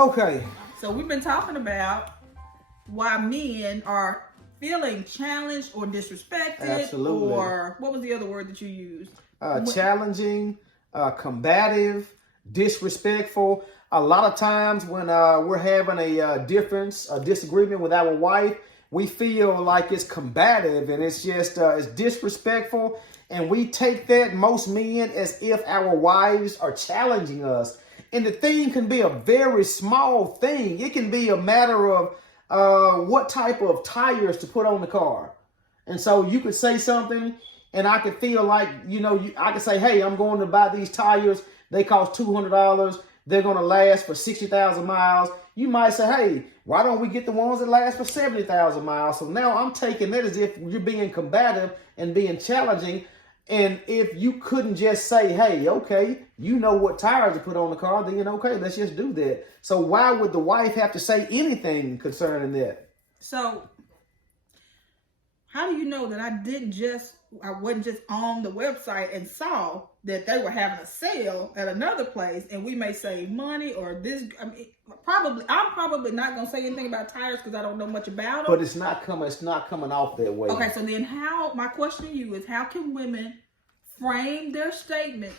Okay. So we've been talking about why men are feeling challenged or disrespected. Absolutely. Or what was the other word that you used? Challenging, combative, disrespectful. A lot of times when we're having a disagreement with our wife, we feel like it's combative and it's just it's disrespectful, and we take that, most men, as if our wives are challenging us. And the thing can be a very small thing. It can be a matter of what type of tires to put on the car. And so you could say something, and I could feel like, I could say, hey, I'm going to buy these tires. They cost $200. They're going to last for 60,000 miles. You might say, hey, why don't we get the ones that last for 70,000 miles? So now I'm taking that as if you're being combative and being challenging. And if you couldn't just say, hey, okay, you know what tires to put on the car, then okay, let's just do that. So why would the wife have to say anything concerning that? So how do you know that I wasn't just on the website and saw that they were having a sale at another place and we may save money or this? I mean, I'm probably not going to say anything about tires because I don't know much about them. But it's not coming off that way. Okay, so then my question to you is, how can women frame their statements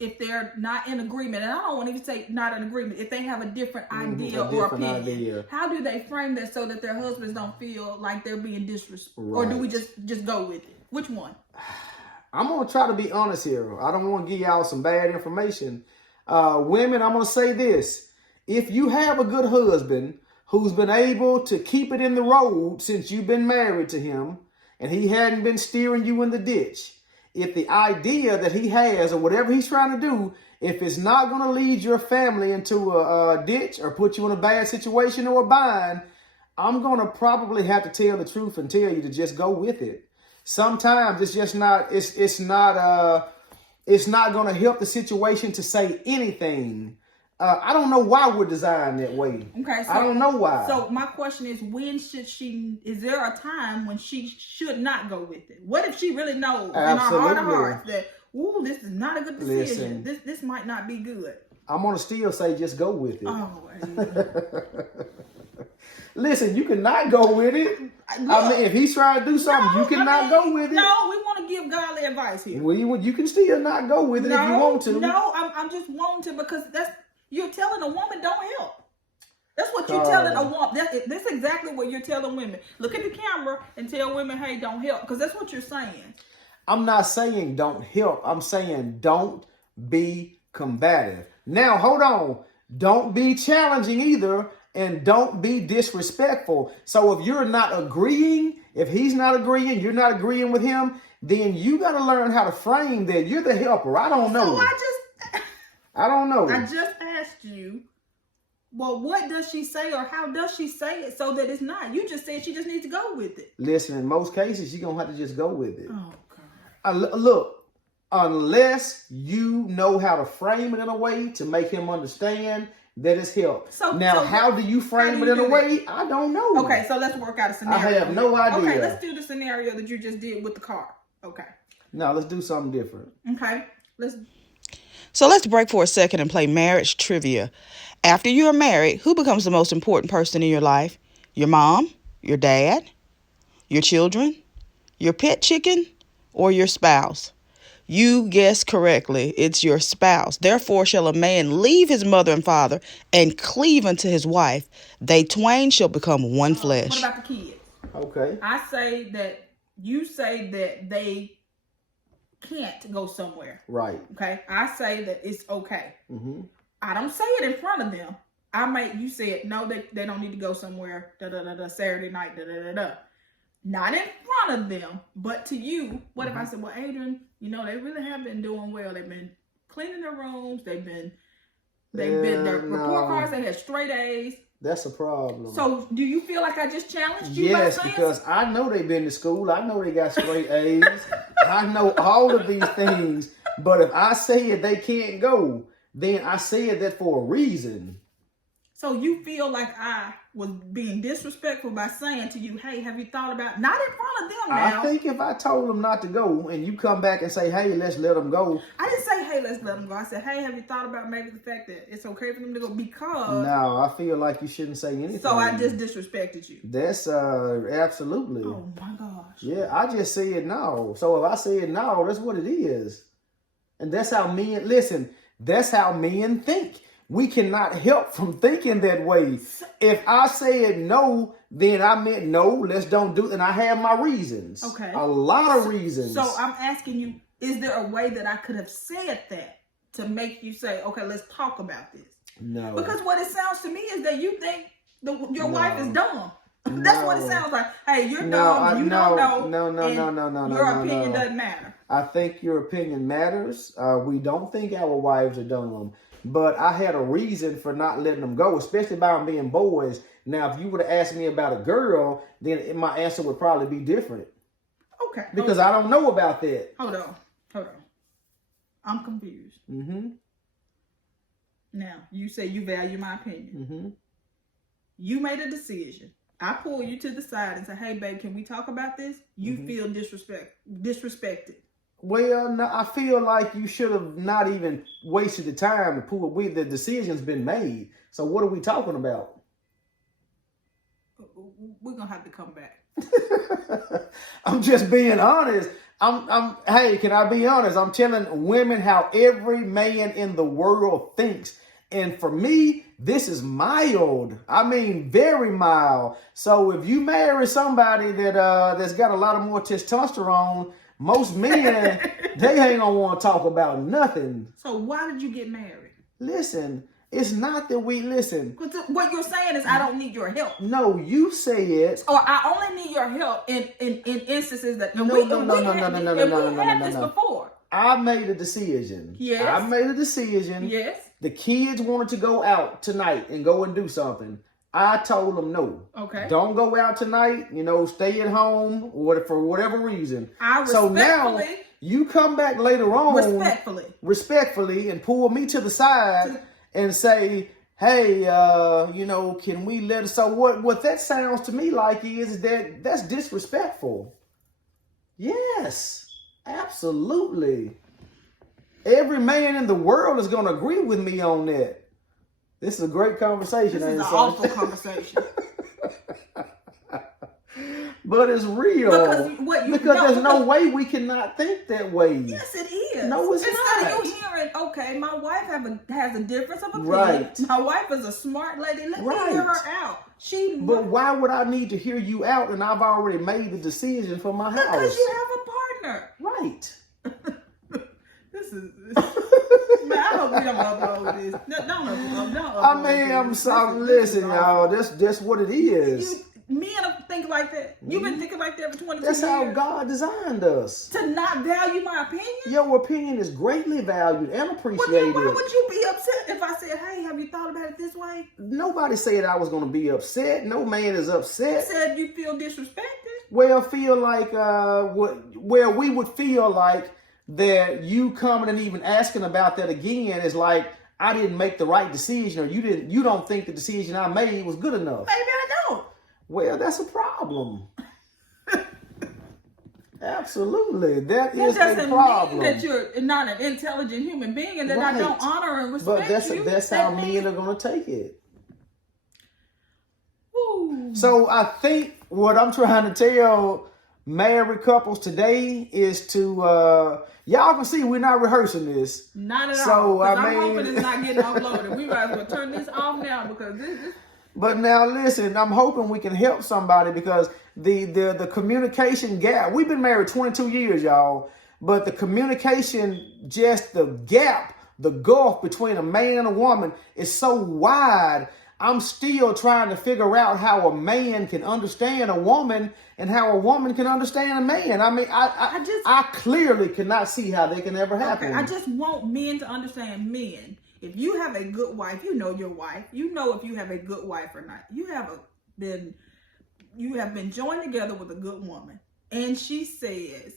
if they're not in agreement? And I don't want to even say not in agreement. If they have a different idea or opinion, how do they frame that so that their husbands don't feel like they're being disrespectful? Right. Or do we just go with it? Which one? I'm going to try to be honest here. I don't want to give y'all some bad information. Women, I'm going to say this. If you have a good husband who's been able to keep it in the road since you've been married to him and he hadn't been steering you in the ditch, if the idea that he has or whatever he's trying to do, if it's not going to lead your family into a ditch or put you in a bad situation or a bind, I'm going to probably have to tell the truth and tell you to just go with it. Sometimes it's just not, it's not going to help the situation to say anything. I don't know why we're designed that way. Okay, so I don't know why. So my question is, is there a time when she should not go with it? What if she really knows in her heart of hearts that, ooh, this is not a good decision. This might not be good. I'm going to still say just go with it. Oh, listen, you cannot go with it. Look, I mean, if he's trying to do something, you cannot go with it. No, we want to give godly advice here. Well, you can still not go with it if you want to. No, I'm just wanting to, because you're telling a woman don't help. That's what you're telling a woman. That's exactly what you're telling women. Look at the camera and tell women, hey, don't help. Because that's what you're saying. I'm not saying don't help. I'm saying don't be combative. Now, hold on. Don't be challenging either. And don't be disrespectful. So if you're not agreeing, if he's not agreeing, you're not agreeing with him, then you got to learn how to frame that. You're the helper. I don't know. So I don't know. I just asked you, well, what does she say or how does she say it so that it's not? You just said she just needs to go with it. Listen, in most cases, you're going to have to just go with it. Oh, God. Look, unless you know how to frame it in a way to make him understand that it's help. So how do you frame it in a way? I don't know. Okay, so let's work out a scenario. I have no idea. Okay, let's do the scenario that you just did with the car. Okay. No, let's do something different. Okay, So let's break for a second and play marriage trivia. After you are married, who becomes the most important person in your life? Your mom, your dad, your children, your pet chicken, or your spouse? You guessed correctly. It's your spouse. Therefore shall a man leave his mother and father and cleave unto his wife. They twain shall become one flesh. What about the kids? Okay. You say that they can't go somewhere. Right. Okay. I say that it's okay. Mm-hmm. I don't say it in front of them. You said, no, they don't need to go somewhere, Saturday night, Not in front of them, but to you. What if I said, well, Adrian, they really have been doing well. They've been cleaning their rooms. They've been their report cards. They had straight A's. That's a problem. So do you feel like I just challenged you? Yes, because I know they've been to school. I know they got straight A's. I know all of these things. But if I said they can't go, then I said that for a reason. So you feel like I was being disrespectful by saying to you, hey, have you thought about, not in front of them now. I think if I told them not to go and you come back and say, hey, let's let them go. I didn't say, hey, let's let them go. I said, hey, have you thought about maybe the fact that it's okay for them to go? Because. No, I feel like you shouldn't say anything. So I just disrespected you. That's absolutely. Oh my gosh. Yeah, I just said no. So if I said no, that's what it is. And that's how men, listen, that's how men think. We cannot help from thinking that way. If I said no, then I meant no, let's don't do it. And I have my reasons. Okay. A lot of reasons. So I'm asking you, is there a way that I could have said that to make you say, okay, let's talk about this? No. Because what it sounds to me is that you think your No. wife is dumb. That's what it sounds like. Hey, you're dumb. You don't know. No. Your opinion doesn't matter. I think your opinion matters. We don't think our wives are dumb. But I had a reason for not letting them go, especially by them being boys. Now, if you would have asked me about a girl, then my answer would probably be different. Okay. Because I don't know about that. Hold on. I'm confused. Mm-hmm. Now, you say you value my opinion. Mm-hmm. You made a decision. I pull you to the side and say, hey, babe, can we talk about this? You feel disrespected. Well, no, I feel like you should have not even wasted the time to pull. The decision's been made. So what are we talking about? We're gonna have to come back. I'm just being honest. Hey, can I be honest? I'm telling women how every man in the world thinks. And for me, this is mild. I mean, very mild. So if you marry somebody that's got a lot of more testosterone, most men, they ain't gonna want to talk about nothing. So why did you get married? Listen, it's not that we listen. What you're saying is I don't need your help. No, you say it. Or I only need your help in instances that No. this before. I made a decision. Yes. I made a decision. Yes. The kids wanted to go out tonight and go and do something. I told them no. Okay. Don't go out tonight. Stay at home for whatever reason. So now you come back later on respectfully and pull me to the side and say, hey, can we let us? So what that sounds to me like is that's disrespectful. Yes, absolutely. Every man in the world is going to agree with me on that. This is a great conversation. This is an awful conversation. But it's real. Because there's no way we cannot think that way. Yes, it is. No, it's Instead not. of you hearing, okay, my wife has a difference of opinion. Right. My wife is a smart lady. Let me hear her out. But why would I need to hear you out and I've already made the decision for my house? Because you have a partner. Right. This is... Man, I hope we don't upload this. Don't upload I mean, I'm sorry. Listen, y'all. That's what it is. Men think like that. You've been thinking like that for 22 That's years. how God designed us. To not value my opinion? Your opinion is greatly valued and appreciated. Well, then why would you be upset if I said, hey, have you thought about it this way? Nobody said I was going to be upset. No man is upset. You said you feel disrespected. Well, feel like where we would feel like that you coming and even asking about that again is like I didn't make the right decision, or you don't think the decision I made was good enough. Maybe I don't. Well, that's a problem. Absolutely, that is a problem. Mean that you're not an intelligent human being and that I don't honor and respect you. But that's how men are going to take it. Ooh. So I think what I'm trying to tell married couples today is to y'all can see we're not rehearsing this. Not at all. So I'm hoping it's not getting uploaded. We might as well turn this off now because this. But now listen, I'm hoping we can help somebody because the communication gap. We've been married 22 years, y'all. But the communication, just the gap, the gulf between a man and a woman is so wide. I'm still trying to figure out how a man can understand a woman and how a woman can understand a man. I mean, I clearly cannot see how they can ever happen. Okay, I just want men to understand men. If you have a good wife, you know your wife. You know if you have a good wife or not. You have been joined together with a good woman. And she says,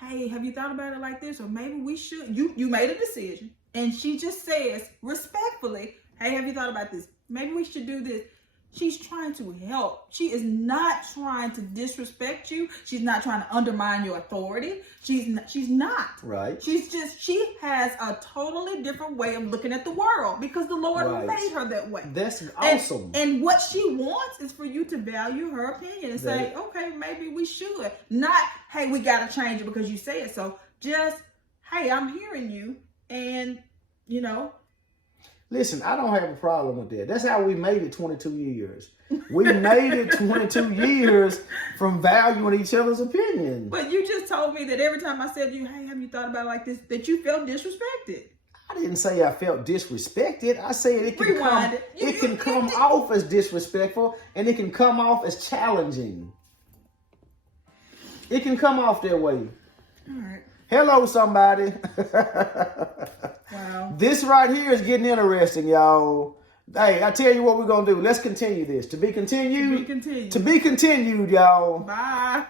hey, have you thought about it like this? Or maybe we should. You made a decision. And she just says respectfully, hey, have you thought about this? Maybe we should do this. She's trying to help. She is not trying to disrespect you. She's not trying to undermine your authority. She's not. Right. She has a totally different way of looking at the world because the Lord Right. made her that way. That's awesome. And what she wants is for you to value her opinion and say, okay, maybe we should. Not, hey, we got to change it because you say it so. Just, hey, I'm hearing you. And, you know. Listen, I don't have a problem with that. That's how we made it 22 years. We made it 22 years from valuing each other's opinion. But you just told me that every time I said to you, hey, have you thought about it like this, that you felt disrespected. I didn't say I felt disrespected. I said it can come off as disrespectful, and it can come off as challenging. It can come off that way. All right. Hello, somebody. Wow. This right here is getting interesting, y'all. Hey, I tell you what we're going to do. Let's continue this. To be continued. To be continued. To be continued, y'all. Bye.